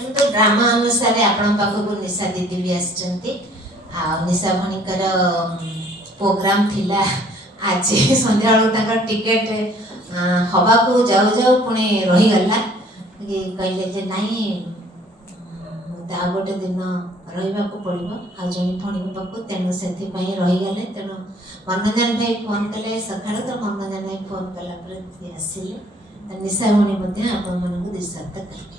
तो ड्रामा अनुसार आपण पाखक निशा दीदी भी आसचंती आ निशा भणीकर प्रोग्राम थिला आज संध्या बेलू टिकेट हवा को जाऊ जाऊ पुणे रही गला कि कहले जे नहीं आ गोटे दिन रहा पड़ो आ जन भणी पाक तेणु से रहीगले तेणु मनोरंजन भाई फोन कले सका तो मनोरंजन भाई फोन कला आसिले निशा भणी आपण मन को दिशार्थ कहे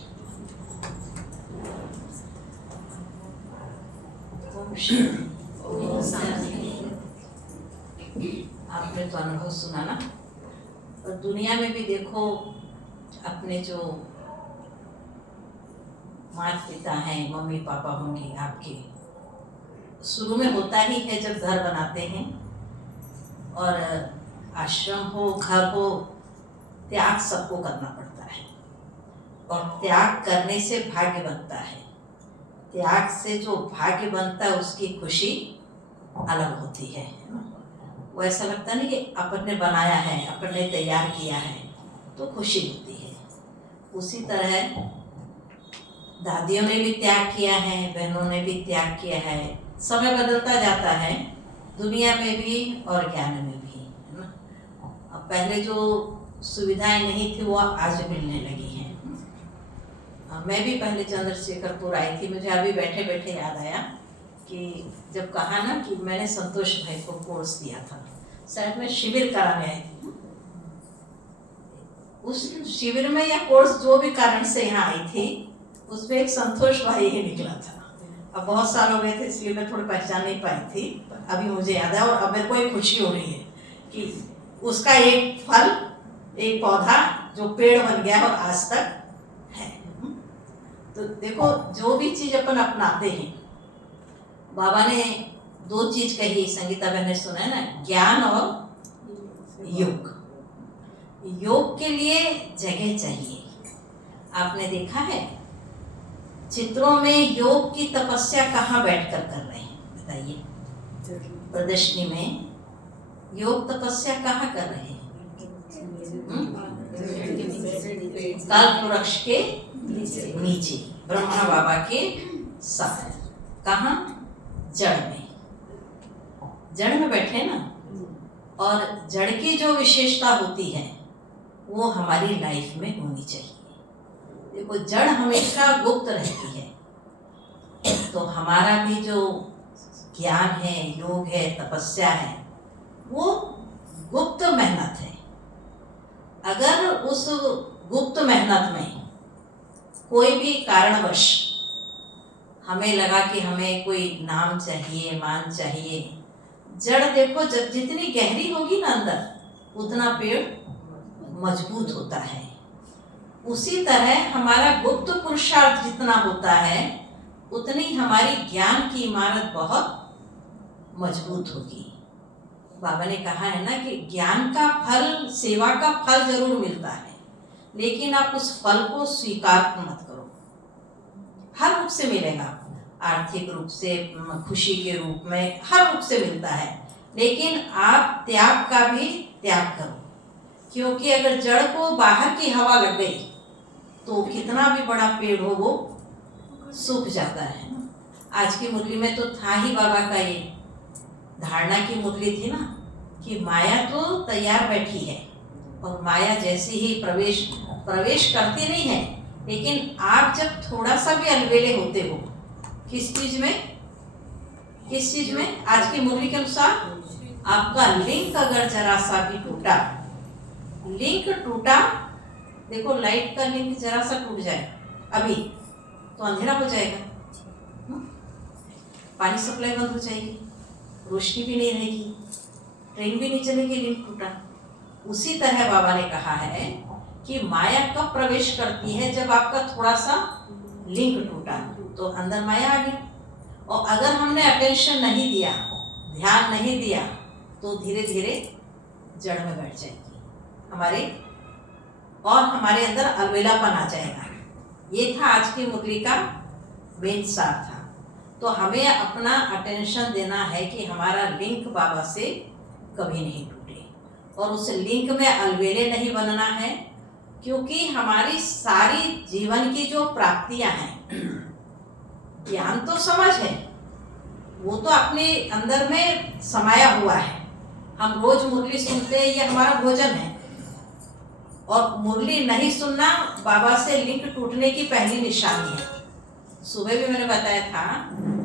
आपने तो अनुभव सुना ना। और दुनिया में भी देखो अपने जो माता पिता हैं, मम्मी पापा होंगे आपके, शुरू में होता ही है जब घर बनाते हैं और आश्रम हो घर हो, त्याग सबको करना पड़ता है और त्याग करने से भाग्य बनता है। त्याग से जो भाग्य बनता है उसकी खुशी अलग होती है। वो ऐसा लगता नहीं कि अपन ने बनाया है, अपन ने तैयार किया है तो खुशी होती है। उसी तरह दादियों ने भी त्याग किया है, बहनों ने भी त्याग किया है। समय बदलता जाता है दुनिया में भी और ज्ञान में भी, है ना। अब पहले जो सुविधाएं नहीं थी वो आज मिलने लगी हैं। मैं भी पहले चंद्रशेखरपुर आई थी, मुझे अभी बैठे बैठे याद आया कि जब कहा ना कि मैंने संतोष भाई को कोर्स दिया था, शायद मैं शिविर कराने आई थी। उस शिविर में या कोर्स जो भी कारण से यहाँ आई थी उसमें एक संतोष भाई ही निकला था। अब बहुत साल हो गए थे इसलिए मैं थोड़ी पहचान नहीं पाई थी, अभी मुझे याद है। और अब मेरे को एक खुशी हो रही है कि उसका एक फल, एक पौधा जो पेड़ बन गया और आज तक है। तो देखो जो भी चीज अपन अपनाते हैं, बाबा ने दो चीज कही, संगीता बहन ने सुना है ना, ज्ञान और योग। योग के लिए जगह चाहिए। आपने देखा है चित्रों में योग की तपस्या कहाँ बैठकर कर रहे हैं, बताइए। प्रदर्शनी में योग तपस्या कहाँ कर रहे हैं? कल्प वृक्ष के नीचे, ब्रह्मा बाबा के साथ। कहाँ? जड़ में। जड़ में बैठे ना। और जड़ की जो विशेषता होती है वो हमारी लाइफ में होनी चाहिए। देखो जड़ हमेशा गुप्त रहती है, तो हमारा भी जो ज्ञान है, योग है, तपस्या है, वो गुप्त मेहनत है। अगर उस गुप्त मेहनत में कोई भी कारणवश हमें लगा कि हमें कोई नाम चाहिए, मान चाहिए, जड़ देखो जब जितनी गहरी होगी ना अंदर उतना पेड़ मजबूत होता है। उसी तरह हमारा गुप्त पुरुषार्थ जितना होता है उतनी हमारी ज्ञान की इमारत बहुत मजबूत होगी। बाबा ने कहा है ना कि ज्ञान का फल, सेवा का फल जरूर मिलता है, लेकिन आप उस फल को स्वीकार मत करो। हर रूप से मिलेगा, आर्थिक रूप से, खुशी के रूप में, हर रूप से मिलता है, लेकिन आप त्याग का भी त्याग करो। क्योंकि अगर जड़ को बाहर की हवा लग गई तो कितना भी बड़ा पेड़ हो वो सूख जाता है। आज की मुरली में तो था ही बाबा का ये धारणा की मुरली थी ना कि माया तो तैयार बैठी है और माया जैसे ही प्रवेश करती नहीं है, लेकिन आप जब थोड़ा सा भी अलबेले होते हो किस चीज में, आज की मुरली के अनुसार आपका लिंक अगर जरा सा भी टूटा, लिंक टूटा, देखो लाइट का लिंक जरा सा टूट जाए अभी तो अंधेरा हो जाएगा, पानी सप्लाई बंद हो जाएगी, रोशनी भी नहीं रहेगी, ट्रेन भी नहीं चलेगी, लिंक टूटा। उसी तरह बाबा ने कहा है कि माया कब प्रवेश करती है? जब आपका थोड़ा सा लिंक टूटा तो अंदर माया आ गई। और अगर हमने अटेंशन नहीं दिया, ध्यान नहीं दिया, तो धीरे धीरे जड़ में बैठ जाएगी हमारे अंदर अलबेलापन आ जाएगा। ये था आज की मुरली का मेन सार था। तो हमें अपना अटेंशन देना है कि हमारा लिंक बाबा से कभी नहीं टूटे और उस लिंक में अलबेले नहीं बनना है क्योंकि हमारी सारी जीवन की जो प्राप्तियां हैं, ज्ञान तो समझ है, वो तो अपने अंदर में समाया हुआ है। हम रोज मुरली सुनते हैं, ये हमारा भोजन है। और मुरली नहीं सुनना बाबा से लिंक टूटने की पहली निशानी है। सुबह भी मैंने बताया था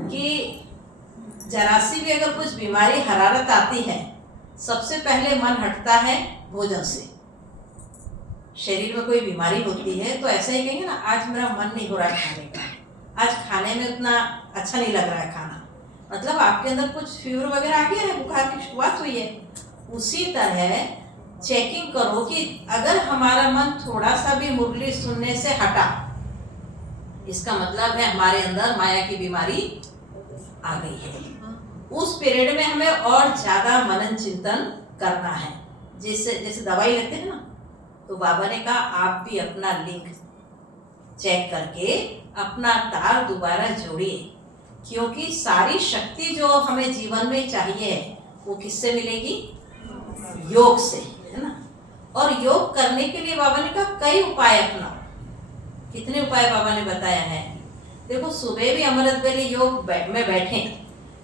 कि जरा सी भी अगर कुछ बीमारी हरारत आती है, सबसे पहले मन हटता है भोजन से। शरीर में कोई बीमारी होती है तो ऐसा ही कहेंगे ना, आज मेरा मन नहीं हो रहा है खाने का, आज खाने में उतना अच्छा नहीं लग रहा है खाना, मतलब आपके अंदर कुछ फीवर वगैरह आ गया है, बुखार की शुरुआत हुई है। उसी तरह चेकिंग करो कि अगर हमारा मन थोड़ा सा भी मुरली सुनने से हटा, इसका मतलब है हमारे अंदर माया की बीमारी आ गई है। उस पीरियड में हमें और ज्यादा मनन चिंतन करना है। जैसे दवाई लेते हैं ना, तो बाबा ने कहा आप भी अपना लिंक चेक करके अपना तार दोबारा जोड़िए, क्योंकि सारी शक्ति जो हमें जीवन में चाहिए वो किससे मिलेगी? योग से, है ना। और योग करने के लिए बाबा ने कहा कई उपाय अपनाओ। कितने उपाय बाबा ने बताया है? देखो, सुबह भी अमृत वेले योग में बैठे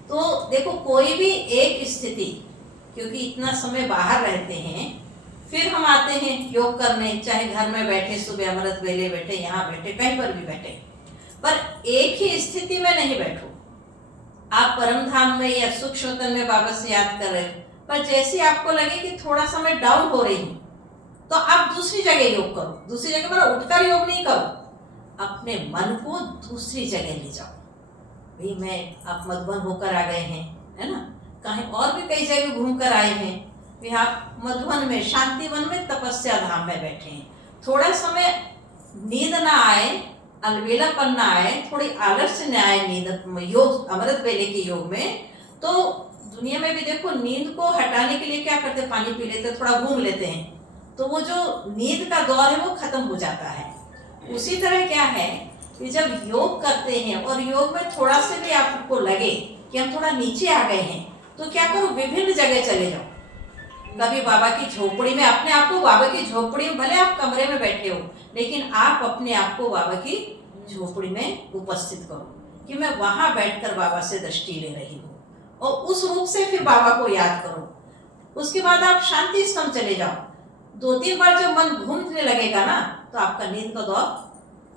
तो देखो कोई भी एक स्थिति, क्योंकि इतना समय बाहर रहते हैं, फिर हम आते हैं योग करने, चाहे घर में बैठे, सुबह अमृत वेले बैठे, यहाँ बैठे, कहीं पर भी बैठे, पर एक ही स्थिति में नहीं बैठो। आप परम धाम में या सूक्ष्म में बाबा से याद कर रहे हो, पर जैसे आपको लगे कि थोड़ा सा मैं डाउन हो रही हूँ, तो आप दूसरी जगह योग करो। दूसरी जगह मतलब उठकर योग नहीं करो, अपने मन को दूसरी जगह ले जाओ। भाई मैं आप मधुबन होकर आ गए हैं, है ना, कहीं और भी कई जगह घूम कर आए हैं, फिर आप मधुबन में शांतिवन में तपस्या धाम में बैठे हैं, थोड़ा समय नींद ना आए, अलबेलापन ना आए, थोड़ी आलस्य न आए नींद योग अमृत वेले के योग में, तो दुनिया में भी देखो नींद को हटाने के लिए क्या करते, पानी पी लेते, थोड़ा घूम लेते हैं, तो वो जो नींद का दौर है वो खत्म हो जाता है। उसी तरह क्या है कि जब योग करते हैं और योग में थोड़ा से भी आपको लगे कि हम थोड़ा नीचे आ गए हैं, तो क्या करो, विभिन्न जगह चले जाओ। कभी बाबा की झोपड़ी में, अपने आप को बाबा की झोपड़ी में, भले आप कमरे में बैठे हो, लेकिन आप अपने आप को बाबा की झोपड़ी में उपस्थित करो कि मैं वहां बैठकर बाबा से दृष्टि ले रही हूँ, और उस रूप से फिर बाबा को याद करो। उसके बाद आप शांति स्तंभ चले जाओ। 2-3 बार जब मन घूमने लगेगा ना, तो आपका नींद का दौर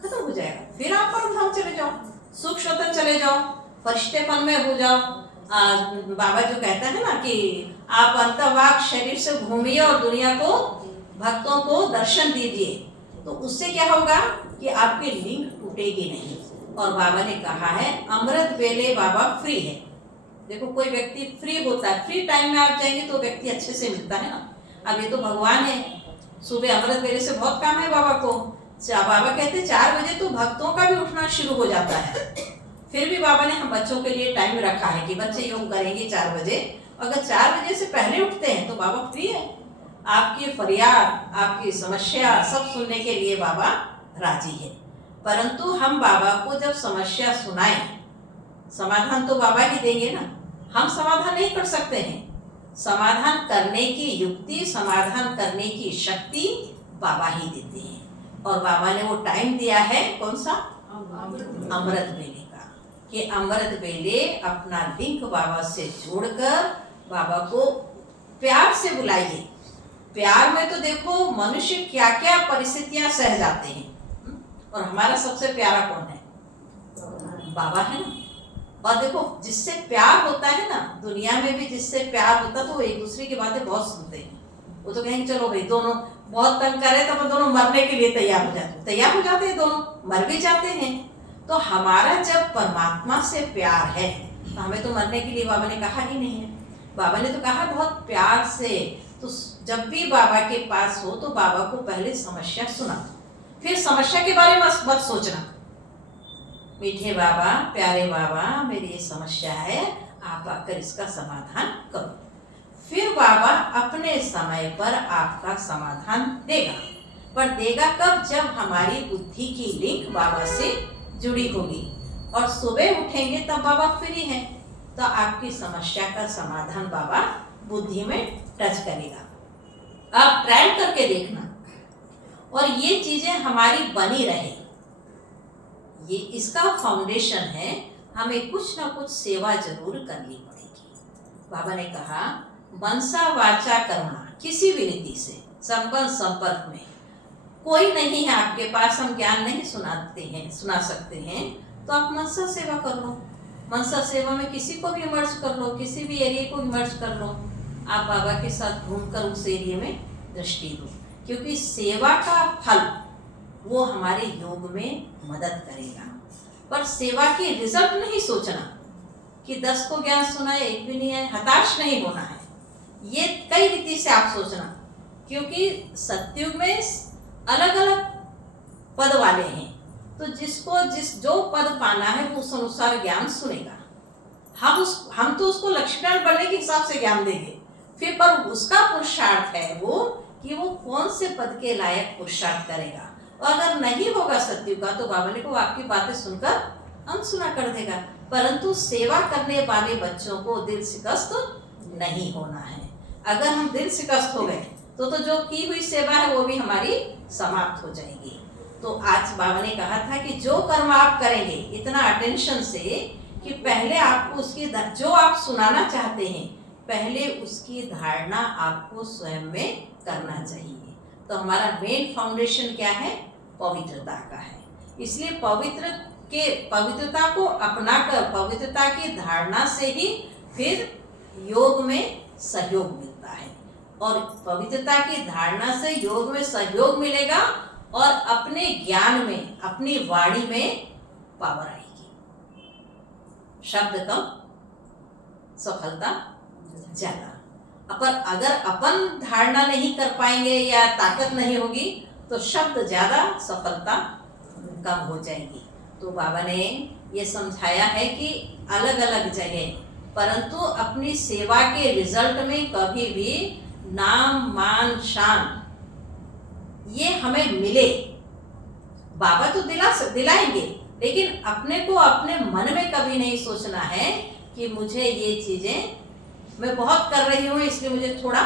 खत्म हो जाएगा। फिर आप परम धाम चले जाओ, सूक्ष्मतम चले जाओ, फरिश्तेपन में हो जाओ। बाबा जो कहता है ना कि आप अंतर्वाक शरीर से घूमिए और दुनिया को, भक्तों को दर्शन दीजिए, तो उससे क्या होगा कि आपकी लिंक टूटेगी नहीं। और बाबा ने कहा है अमृत वेले बाबा फ्री है। देखो, कोई व्यक्ति फ्री होता है, फ्री टाइम में आप जाएंगे तो व्यक्ति अच्छे से मिलता है ना। अब ये तो भगवान है, सुबह अमृत वेले से बहुत काम है बाबा को। बाबा कहते 4 बजे तो भक्तों का भी उठना शुरू हो जाता है। फिर भी बाबा ने हम बच्चों के लिए टाइम रखा है कि बच्चे योग करेंगे 4 बजे। अगर 4 बजे से पहले उठते हैं तो बाबा फ्री है, आपकी फरियाद, आपकी समस्या सब सुनने के लिए बाबा राजी है। परंतु हम बाबा को जब समस्या सुनाएं, समाधान तो बाबा ही देंगे ना, हम समाधान नहीं कर सकते हैं। समाधान करने की युक्ति, समाधान करने की शक्ति बाबा ही देते हैं। और बाबा ने वो टाइम दिया है, कौन सा? अमृत वेले का, कि अमृत वेले अपना लिंक बाबा से जोड़कर बाबा को प्यार से बुलाइए। प्यार में तो देखो मनुष्य क्या क्या परिस्थितियां सह जाते हैं, और हमारा सबसे प्यारा कौन है? बाबा है ना। और देखो, जिससे प्यार होता है ना, दुनिया में भी जिससे प्यार होता है तो वो एक दूसरे की बातें बहुत सुनते हैं। वो तो कहेंगे चलो भाई, दोनों बहुत तंग करे तो हम दोनों मरने के लिए तैयार हो जाते हैं, दोनों मर भी जाते हैं। तो हमारा जब परमात्मा से प्यार है तो हमें तो मरने के लिए बाबा ने कहा ही नहीं है। बाबा ने तो कहा बहुत प्यार से। तो जब भी बाबा के पास हो तो बाबा को पहले समस्या सुना, फिर समस्या के बारे में मत सोचना। मीठे बाबा, प्यारे बाबा, मेरी ये समस्या है, आप आकर इसका समाधान करो। फिर बाबा अपने समय पर आपका समाधान देगा। पर देगा कब? जब हमारी बुद्धि की लिंक बाबा से जुड़ी होगी। और सुबह उठेंगे तब बाबा फ्री है, तो आपकी समस्या का समाधान बाबा बुद्धि में टच करेगा। आप ट्रायल करके देखना। और ये चीजें हमारी बनी रहे, ये इसका फाउंडेशन है। हमें कुछ ना कुछ सेवा जरूर करनी पड़ेगी। बाबा ने कहा मनसा वाचा कर्मणा, किसी भी रीति से संबंध संपर्क में कोई नहीं है आपके पास, हम ज्ञान नहीं सुना सकते हैं, तो आप मनसा सेवा कर लो। मनसा सेवा में किसी को भी इमर्ज कर लो, किसी भी एरिया को इमर्ज कर लो। आप बाबा के साथ घूमकर उस एरिया में दृष्टि दो, क्योंकि सेवा का फल वो हमारे योग में मदद करेगा। पर सेवा की रिजल्ट नहीं सोचना कि 10 को ज्ञान सुना है, एक भी नहीं है, हताश नहीं होना है। ये कई रीति से आप सोचना, क्योंकि सतयुग में अलग अलग पद वाले हैं, तो जिसको जो पद पाना है वो उस अनुसार ज्ञान सुनेगा। हम तो उसको लक्ष्मीनारायण बनने के हिसाब से ज्ञान देंगे, फिर पर उसका पुरुषार्थ है वो कि वो कौन से पद के लायक पुरुषार्थ करेगा। और अगर नहीं होगा सतयुग का तो बाबा ने को आपकी बातें सुनकर अनसुना कर देगा। परंतु सेवा करने वाले बच्चों को दिल शिकस्त नहीं होना है। अगर हम दिल शिकस्त हो गए तो जो की हुई सेवा है वो भी हमारी समाप्त हो जाएगी। तो आज बाबा ने कहा था कि जो कर्म आप करेंगे इतना अटेंशन से कि पहले आपको उसकी जो आप सुनाना चाहते हैं पहले उसकी धारणा आपको स्वयं में करना चाहिए। तो हमारा मेन फाउंडेशन क्या है? पवित्रता का है। इसलिए पवित्रता को अपनाकर पवित्रता की धारणा से ही फिर योग में सहयोग मिलता है, और पवित्रता की धारणा से योग में सहयोग मिलेगा और अपने ज्ञान में अपनी वाणी में पावर आएगी। शब्द कम सफलता ज्यादा। पर अगर अपन धारणा नहीं कर पाएंगे या ताकत नहीं होगी तो शब्द ज्यादा सफलता कम हो जाएगी। तो बाबा ने ये समझाया है कि अलग अलग जगह, परंतु अपनी सेवा के रिजल्ट में कभी भी नाम मान शान ये हमें मिले। बाबा तो दिलाएंगे, लेकिन अपने को अपने मन में कभी नहीं सोचना है कि मुझे ये चीजें मैं बहुत कर रही हूँ इसलिए मुझे थोड़ा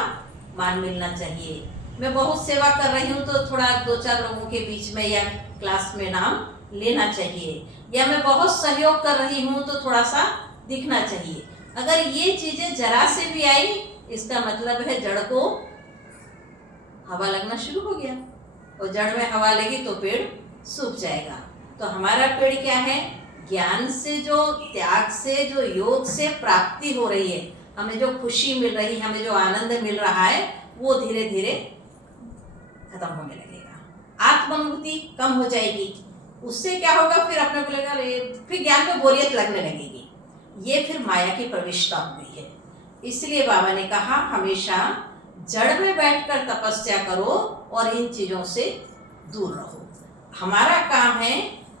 मान मिलना चाहिए, मैं बहुत सेवा कर रही हूँ तो थोड़ा 2-4 लोगों के बीच में या क्लास में नाम लेना चाहिए, या मैं बहुत सहयोग कर रही हूँ तो थोड़ा सा दिखना चाहिए। अगर ये चीजें जरा से भी आई इसका मतलब है जड़ को हवा लगना शुरू हो गया, और जड़ में हवा लगी तो पेड़ सूख जाएगा। तो हमारा पेड़ क्या है? ज्ञान से, जो त्याग से, जो योग से प्राप्ति हो रही है, हमें जो खुशी मिल रही है, हमें जो आनंद मिल रहा है, वो धीरे धीरे खत्म होने लगेगा। आत्मानुभूति कम हो जाएगी। उससे क्या होगा? फिर अपने को लगेगा, फिर ज्ञान में बोरियत लगने लगेगी। ये फिर माया की प्रविष्टा हो गई है। इसलिए बाबा ने कहा हमेशा जड़ में बैठकर तपस्या करो और इन चीजों से दूर रहो। हमारा काम है,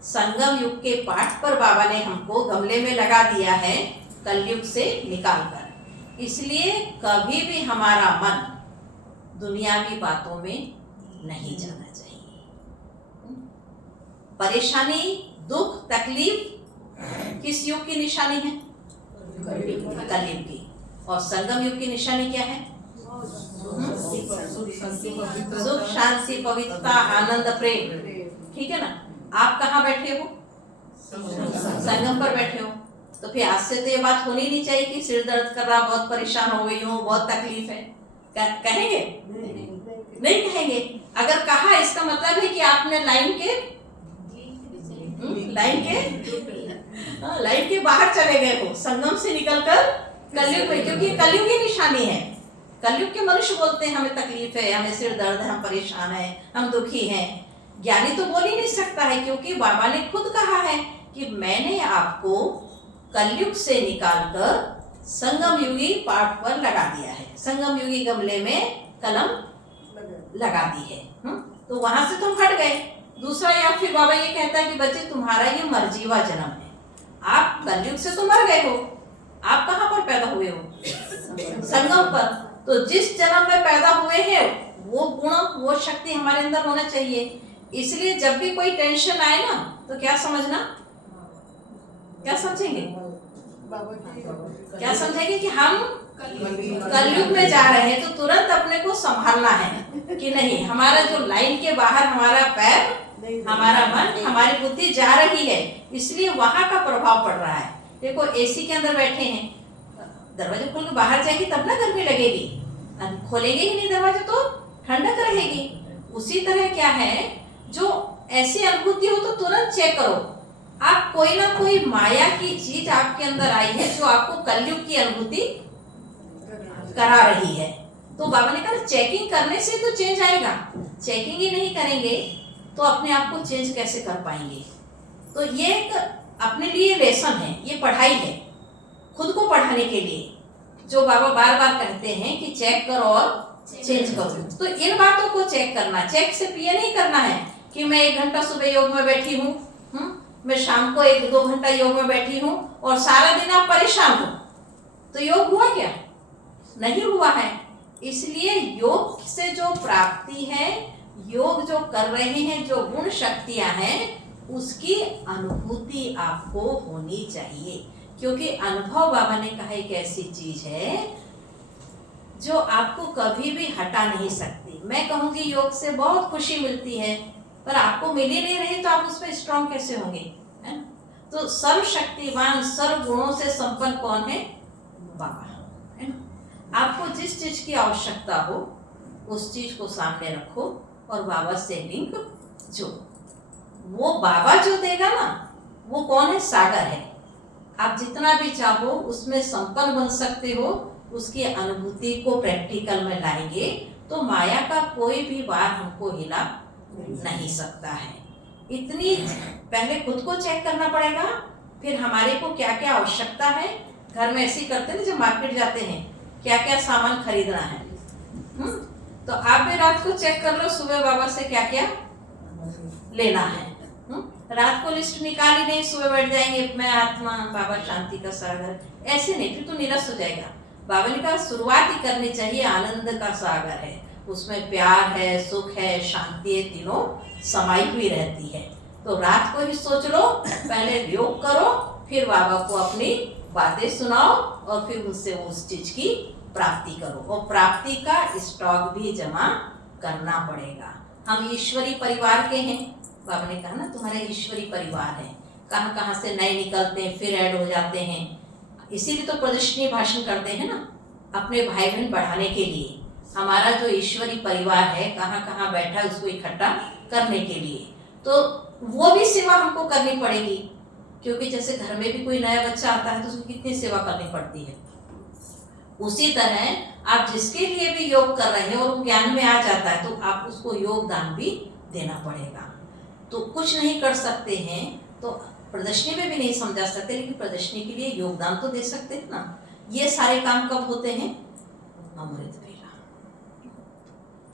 संगम युग के पाठ पर बाबा ने हमको गमले में लगा दिया है कलयुग से निकाल कर। इसलिए कभी भी हमारा मन दुनियावी बातों में नहीं जाना चाहिए। परेशानी, दुख, तकलीफ किस युग की निशानी है? कलयुग की। और संगम युग की निशानी क्या है? सुख, शांति, पवित्रता, आनंद, प्रेम। ठीक है ना? आप कहाँ बैठे हो? संगम पर बैठे हो। तो फिर आज से तो ये बात होनी नहीं चाहिए कि सिर दर्द कर रहा, बहुत परेशान हो गई हूँ, बहुत तकलीफ है। कहेंगे? नहीं कहेंगे। अगर कहा इसका मतलब है कि आपने लाइन के बाहर चले गए हो, संगम से निकलकर कलयुग में, क्योंकि कलयुग की निशानी है। कलयुग के मनुष्य बोलते हैं हमें तकलीफ है, हमें सिर दर्द है, हम परेशान हैं, हम दुखी हैं। ज्ञानी तो बोल ही नहीं सकता है, क्योंकि बाबा ने खुद कहा है कि मैंने आपको कलयुग से निकालकर संगम युगी पाठ पर लगा दिया है। संगम युगी गमले में कलम लगा दी है। तो वहां से तुम हट गए। दूसरा, या फिर बाबा ये कहता है कि बच्चे तुम्हारा ये मर्जीवा जन्म है, आप कलयुग से तो मर गए हो, आप कहाँ पर पैदा हुए हो? संगम पर। तो जिस जन्म में पैदा हुए हैं वो गुण, वो शक्ति हमारे अंदर होना चाहिए। इसलिए जब भी कोई टेंशन आए ना तो क्या समझना, क्या समझेंगे? क्या समझेंगे कि हम कलयुग में जा रहे हैं तो तुरंत अपने को संभालना है कि नहीं, हमारा जो लाइन के बाहर हमारा पैर, हमारा मन, हमारी बुद्धि जा रही है, इसलिए वहां का प्रभाव पड़ रहा है। देखो एसी के अंदर बैठे हैं, दरवाजा खोल के बाहर जाएगी तब ना गर्मी लगेगी, खोलेंगे ही नहीं दरवाजा तो ठंडक रहेगी। उसी तरह क्या है, जो ऐसी अनुभूति हो तो तुरंत चेक करो, आप कोई ना कोई माया की चीज आपके अंदर आई है जो आपको कलयुग की अनुभूति करा रही है। तो बाबा ने कहा चेकिंग करने से तो चेंज आएगा, चेकिंग ही नहीं करेंगे तो अपने आप को चेंज कैसे कर पाएंगे। तो ये एक अपने लिए लेसन है, ये पढ़ाई है खुद को पढ़ाने के लिए, जो बाबा बार बार कहते हैं कि चेक करो और चेंज करो। तो इन बातों को चेक करना, चेक से ये नहीं करना है कि मैं 1 घंटा सुबह योग में बैठी हूँ, मैं शाम को 1-2 घंटा योग में बैठी हूँ और सारा दिन आप परेशान हो, तो योग हुआ क्या? नहीं हुआ है। इसलिए योग से जो प्राप्ति है, योग जो कर रहे हैं, जो गुण शक्तियां हैं, उसकी अनुभूति आपको होनी चाहिए। क्योंकि अनुभव बाबा ने कहा एक ऐसी चीज है जो आपको कभी भी हटा नहीं सकती। मैं कहूँगी योग से बहुत खुशी मिलती है, पर आपको मिल ही नहीं रही तो आप उसमें स्ट्रांग कैसे होंगे, है ना? तो सर्वशक्तिवान सर्व गुणों से संपन्न कौन है? बाबा, है ना? आपको जिस चीज की आवश्यकता हो उस चीज को सामने रखो और बाबा से लिंक जोड़ो। वो बाबा जो देगा ना, वो कौन है? सागर है। आप जितना भी चाहो उसमें संपन्न बन सकते हो। उसकी अनुभूति को प्रैक्टिकल में लाएंगे तो माया का कोई भी बार हमको हिला नहीं सकता है। इतनी पहले खुद को चेक करना पड़ेगा, फिर हमारे को क्या क्या आवश्यकता है। घर में ऐसे ही करते हैं जब मार्केट जाते हैं, क्या क्या सामान खरीदना है। तो आप भी रात को चेक कर लो सुबह बाबा से क्या क्या लेना है। रात को लिस्ट निकाल ही नहीं, सुबह बैठ जाएंगे मैं आत्मा बाबा शांति का सागर, ऐसे नहीं, फिर तो निरस हो जाएगा। बाबा ने कहा शुरुआत ही करनी चाहिए, आनंद का सागर है, उसमें प्यार है, सुख है, शांति है, तीनों समाई हुई रहती है। तो रात को ही सोच लो, पहले योग करो, फिर बाबा को अपनी बातें सुनाओ और फिर उससे उस चीज की प्राप्ति करो। और प्राप्ति का स्टॉक भी जमा करना पड़ेगा। हम ईश्वरी परिवार के हैं, बाबा ने कहा ना तुम्हारा ईश्वरी परिवार है। कहाँ कहाँ से नए निकलते हैं, फिर ऐड हो जाते हैं। इसीलिए तो प्रदर्शनी भाषण करते हैं ना, अपने भाई बहन बढ़ाने के लिए। हमारा जो ईश्वरी परिवार है कहाँ कहाँ बैठा है उसको इकट्ठा करने के लिए, तो वो भी सेवा हमको करनी पड़ेगी। क्योंकि जैसे घर में भी कोई नया बच्चा आता है तो उसको कितनी सेवा करनी पड़ती है। उसी तरह आप जिसके लिए भी योग कर रहे हैं और वो ज्ञान में आ जाता है तो आप उसको योगदान भी देना पड़ेगा। तो कुछ नहीं कर सकते हैं तो प्रदर्शनी में भी नहीं समझा सकते, लेकिन प्रदर्शनी के लिए योगदान तो दे सकते हैं ना। ये सारे काम कब होते हैं? अमृत बेला।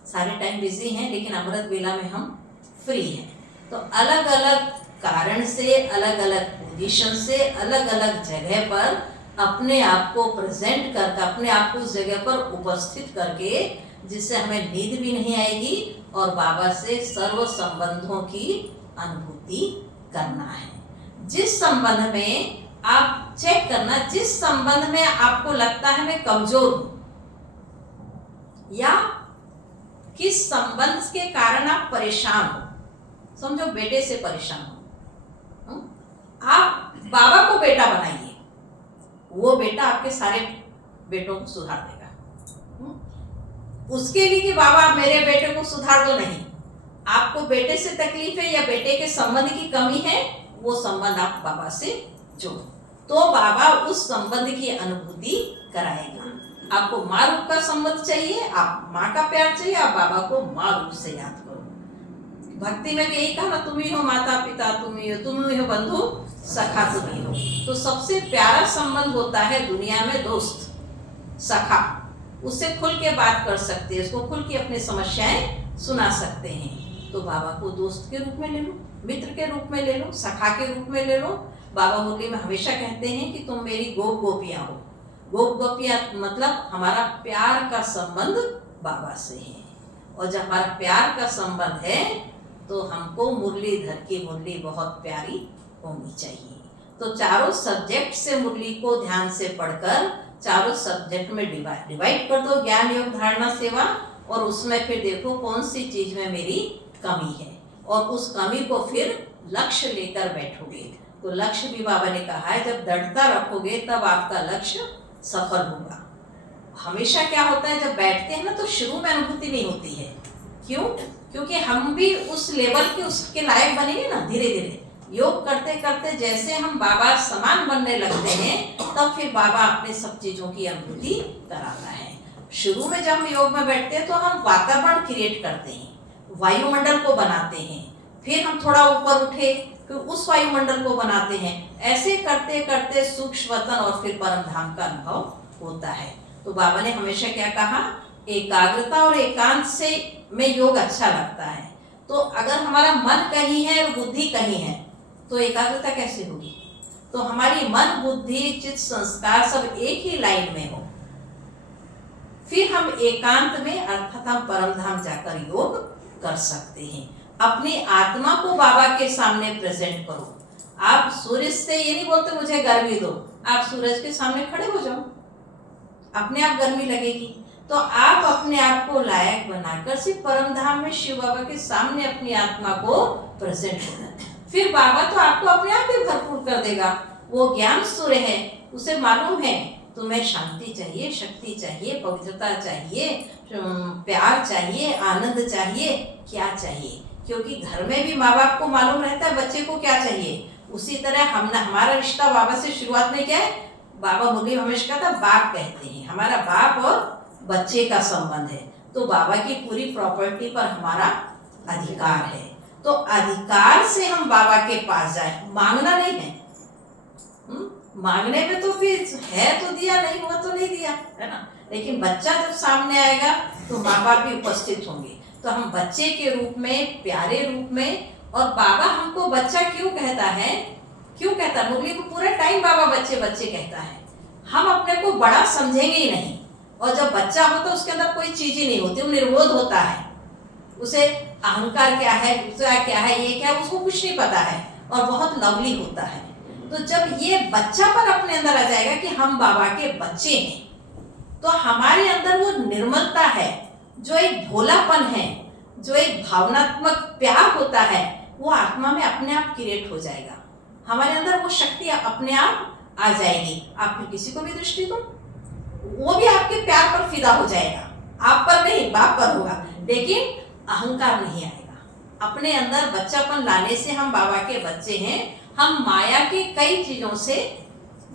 सारे टाइम बिजी हैं लेकिन अमृत बेला में हम फ्री हैं। तो अलग अलग कारण से, अलग अलग पोजीशन से, अलग अलग जगह पर अपने आप को प्रेजेंट करके, अपने आप को उस जगह पर उपस्थित करके, जिससे हमें नींद भी नहीं आएगी और बाबा से सर्व संबंधों की अनुभूति करना है। जिस संबंध में आप चेक करना, जिस संबंध में आपको लगता है मैं कमजोर हूं या किस संबंध के कारण आप परेशान हो। समझो बेटे से परेशान हो, आप बाबा को बेटा बनाइए, वो बेटा आपके सारे बेटों को सुधार देगा। उसके लिए कि बाबा मेरे बेटे को सुधार दो, नहीं। आपको बेटे से तकलीफ है या बेटे के संबंध की कमी है, वो संबंध आप बाबा से जोड़ो, तो बाबा उस संबंध की अनुभूति कराएगा। आपको माँ रूप का संबंध चाहिए, आप माँ का प्यार चाहिए, आप बाबा को माँ रूप से याद करो। भक्ति में यही कहा ना, तुम ही हो माता पिता, तुम ही हो बंधु सखा, तुम ही हो। तो सबसे प्यारा संबंध होता है दुनिया में दोस्त, सखा। उससे खुल के बात कर सकते हैं, उसको खुल के अपनी समस्याएं सुना सकते हैं। तो बाबा को दोस्त के रूप में ले लो, मित्र के रूप में ले लो, सखा के रूप में ले लो। बाबा मुरली में हमेशा कहते हैं कि तुम मेरी गोप गोपियां हो। गोप गोपियां मतलब हमारा प्यार का संबंध बाबा से है। और जब हमारा प्यार का संबंध है तो हमको मुरलीधर की मुरली बहुत प्यारी होनी चाहिए। तो चारों सब्जेक्ट से मुरली को ध्यान से पढ़कर चारों सब्जेक्ट में डिवाइड कर दो, ज्ञान योग धारणा सेवा, और उसमें फिर देखो कौन सी चीज में मेरी कमी है, और उस कमी को फिर लक्ष्य लेकर बैठोगे। तो लक्ष्य भी बाबा ने कहा है, जब दृढ़ता रखोगे तब आपका लक्ष्य सफल होगा। हमेशा क्या होता है, जब बैठते हैं ना तो शुरू में अनुभूति नहीं होती है। क्यों? क्योंकि हम भी उस लेवल के उसके लायक बनेंगे ना धीरे धीरे। योग करते करते जैसे हम बाबा समान बनने लगते हैं, तब फिर बाबा अपने सब चीजों की अनुभूति कराता है। शुरू में जब हम योग में बैठते हैं तो हम वातावरण क्रिएट करते हैं, वायुमंडल को बनाते हैं, फिर हम थोड़ा ऊपर उठे फिर उस वायुमंडल को बनाते हैं। ऐसे करते करते सूक्ष्म वतन और फिर परम धाम का अनुभव होता है। तो बाबा ने हमेशा क्या कहा, एकाग्रता और एकांत से में योग अच्छा लगता है। तो अगर हमारा मन कहीं है और बुद्धि कहीं है तो एकाग्रता कैसे होगी? तो हमारी मन बुद्धि चित्त संस्कार सब एक ही लाइन में हो, फिर हम एकांत में अर्थात हम परम धाम जाकर योग कर सकते हैं। अपनी आत्मा को बाबा के सामने प्रेजेंट करो। आप सूर्य से ये नहीं बोलते मुझे गर्मी दो, आप सूरज के सामने खड़े हो जाओ, अपने आप गर्मी लगेगी। तो आप अपने आप को लायक बनाकर सिर्फ परम धाम में शिव बाबा के सामने अपनी आत्मा को प्रेजेंट होना, फिर बाबा तो आपको अपने आप ही भरपूर कर देगा। वो ज्ञान सूर्य है, उसे मालूम है तुम्हें शांति चाहिए, शक्ति चाहिए, पवित्रता चाहिए, प्यार चाहिए, आनंद चाहिए, क्या चाहिए। क्योंकि घर में भी माँ बाप को मालूम रहता है बच्चे को क्या चाहिए। उसी तरह हमारा रिश्ता बाबा से शुरुआत में क्या है, बाबा मुरली हमेशा कहता बाप कहते हैं, हमारा बाप और बच्चे का संबंध है। तो बाबा की पूरी प्रॉपर्टी पर हमारा अधिकार है। तो अधिकार से हम बाबा के पास जाए, मांगना नहीं है। मांगने में तो फिर है तो दिया, नहीं हुआ तो नहीं दिया, है ना। लेकिन बच्चा जब सामने आएगा तो माँ बाप भी उपस्थित होंगे, तो हम बच्चे के रूप में, प्यारे रूप में। और बाबा हमको बच्चा क्यों कहता है, क्यों कहता है? मुरली को पूरा टाइम बाबा बच्चे बच्चे कहता है। हम अपने को बड़ा समझेंगे ही नहीं, और जब बच्चा हो तो उसके अंदर कोई चीज ही नहीं होती, वो निर्बोध होता है। उसे अहंकार क्या है, दूसरा क्या है, ये क्या है, उसको कुछ नहीं पता है, और बहुत लवली होता है। तो जब ये बच्चापन अपने अंदर आ जाएगा कि हम बाबा के बच्चे हैं, तो हमारे अंदर वो निर्मलता है, जो एक भोलापन है, जो एक भावनात्मक प्यार होता है, वो आत्मा में अपने आप क्रिएट हो जाएगा। हमारे अंदर वो शक्ति अपने आप आ जाएगी। आप फिर किसी को भी दृष्टि दो, वो भी आपके प्यार पर फिदा हो जाएगा, आप पर नहीं, बाप पर होगा, लेकिन अहंकार नहीं आएगा। अपने अंदर बच्चापन लाने से हम बाबा के बच्चे हैं, हम माया की कई चीजों से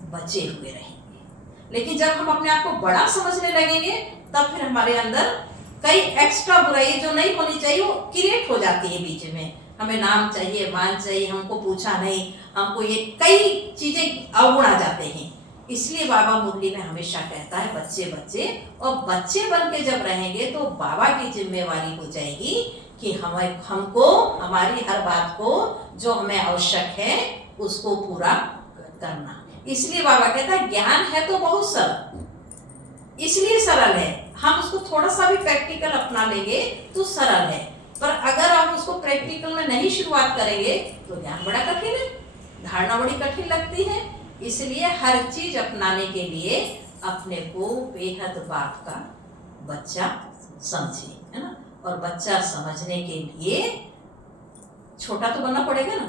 बचे हुए रहेंगे। लेकिन जब हम अपने आप को बड़ा समझने लगेंगे, तब फिर हमारे अंदर कई एक्स्ट्रा बुराई जो नहीं होनी चाहिए वो क्रिएट हो जाती है बीच में। हमें नाम चाहिए, मान चाहिए, हमको पूछा नहीं, हमको ये कई चीजें अवगुण आ जाते हैं। इसलिए बाबा मुरली में हमेशा कहता है बच्चे बच्चे, और बच्चे बन के जब रहेंगे तो बाबा की जिम्मेवारी हो जाएगी कि हमको हमारी हर बात को जो हमें आवश्यक है उसको पूरा करना। इसलिए बाबा कहता है ज्ञान है तो बहुत सरल, इसलिए सरल है, हम उसको थोड़ा सा भी प्रैक्टिकल अपना लेंगे तो सरल है। पर अगर हम उसको प्रैक्टिकल में नहीं शुरुआत करेंगे तो ज्ञान बड़ा कठिन है, धारणा बड़ी कठिन लगती है। इसलिए हर चीज अपनाने के लिए अपने को बेहद बाप का बच्चा समझे, है ना। और बच्चा समझने के लिए छोटा तो बनना पड़ेगा ना।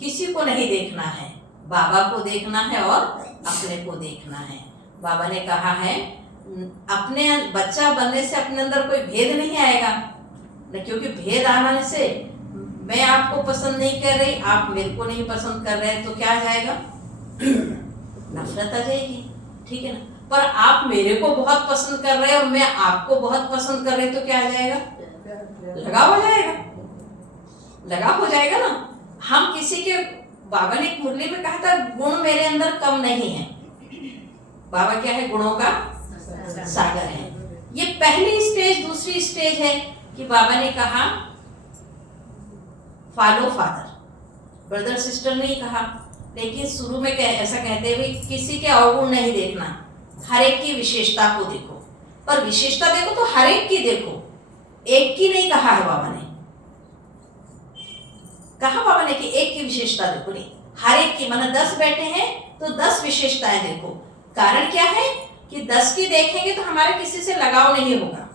किसी को नहीं देखना है, बाबा को देखना है और अपने को देखना है। बाबा ने कहा है अपने बच्चा बनने से अपने अंदर कोई भेद नहीं आएगा, क्योंकि भेद आने से मैं आपको पसंद नहीं कर रही, आप मेरे को नहीं पसंद कर रहे, तो क्या आ जाएगा, नफरत आ जाएगी, ठीक है ना। पर आप मेरे को बहुत पसंद कर रहे हैं और मैं आपको बहुत पसंद कर रही, तो क्या आ जाएगा, लगाव हो जाएगा, लगाव हो जाएगा ना। हम किसी के, बाबा ने एक मुरली में कहा था गुण मेरे अंदर कम नहीं है। बाबा क्या है, गुणों का सागर है। ये पहली स्टेज। दूसरी स्टेज है कि बाबा ने कहा फॉलो फादर, ब्रदर सिस्टर नहीं कहा, लेकिन शुरू में ऐसा कहते हुए किसी के अवगुण नहीं देखना, हर एक की विशेषता को देखो। पर विशेषता देखो तो हर एक की देखो, एक की नहीं कहा है बाबा ने। कहा बाबा ने कि एक की विशेषता देखो, नहीं हर एक की। माना 10 बेटे हैं तो 10 विशेषताएं देखो। कारण क्या है कि 10 की देखेंगे तो हमारा किसी से लगाव नहीं होगा,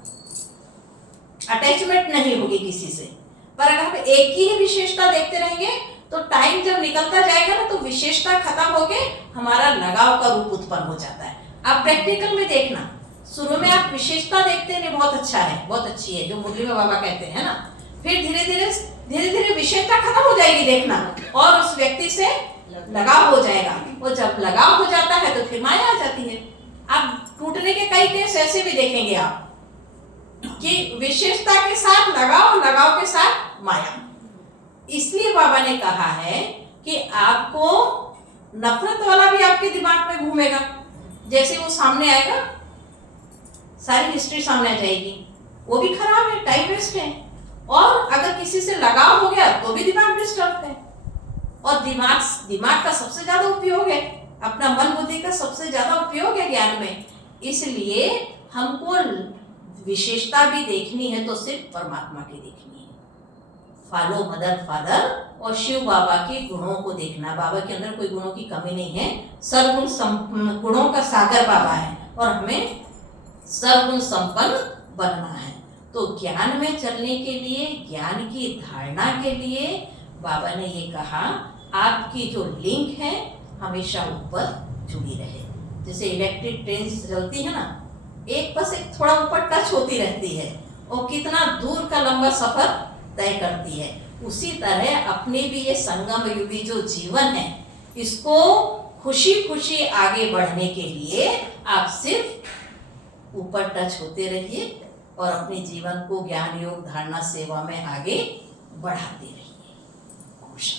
अटैचमेंट नहीं होगी किसी से। पर अगर हम एक की ही विशेषता देखते रहेंगे तो टाइम जब निकलता जाएगा ना तो विशेषता खत्म होके हमारा लगाव का रूप उत्पन्न हो जाता है। आप प्रैक्टिकल में देखना, शुरू में आप विशेषता देखते हैं, बहुत अच्छा है, बहुत अच्छी है, जो मुरली में बाबा कहते हैं ना, फिर धीरे धीरे विशेषता खत्म हो जाएगी देखना, और उस व्यक्ति से लगाव हो जाएगा। और जब लगाव हो जाता है तो फिर माया आ जाती है। आप टूटने के कई केस ऐसे भी देखेंगे आप कि विशेषता के साथ लगाव, लगाव के साथ माया। इसलिए बाबा ने कहा है कि आपको नफरत वाला भी आपके दिमाग में घूमेगा, जैसे वो सामने आएगा सारी हिस्ट्री सामने आ जाएगी, वो भी खराब है, टाइम वेस्ट है। और अगर किसी से लगाव हो गया तो भी दिमाग डिस्टर्ब है। और दिमाग का सबसे ज्यादा उपयोग है, अपना मन बुद्धि का सबसे ज्यादा उपयोग है ज्ञान में। इसलिए हमको विशेषता भी देखनी है तो सिर्फ परमात्मा की देखनी है। फॉलो मदर फादर और शिव बाबा के गुणों को देखना। बाबा के अंदर कोई गुणों की कमी नहीं है, सर्वगुण गुणों का सागर बाबा है और हमें सर्वगुण संपन्न बनना है। तो ज्ञान में चलने के लिए, ज्ञान की धारणा के लिए बाबा ने ये कहा आपकी जो लिंक है हमेशा ऊपर जुड़ी रहे। जैसे इलेक्ट्रिक ट्रेन चलती है ना, बस एक थोड़ा ऊपर टच होती रहती है और कितना दूर का लंबा सफर तय करती है। उसी तरह अपने भी ये संगम युगी जो जीवन है, इसको खुशी खुशी आगे बढ़ने के लिए आप सिर्फ ऊपर टच होते रहिए और अपने जीवन को ज्ञान योग धारणा सेवा में आगे बढ़ाते रहिए। खुश।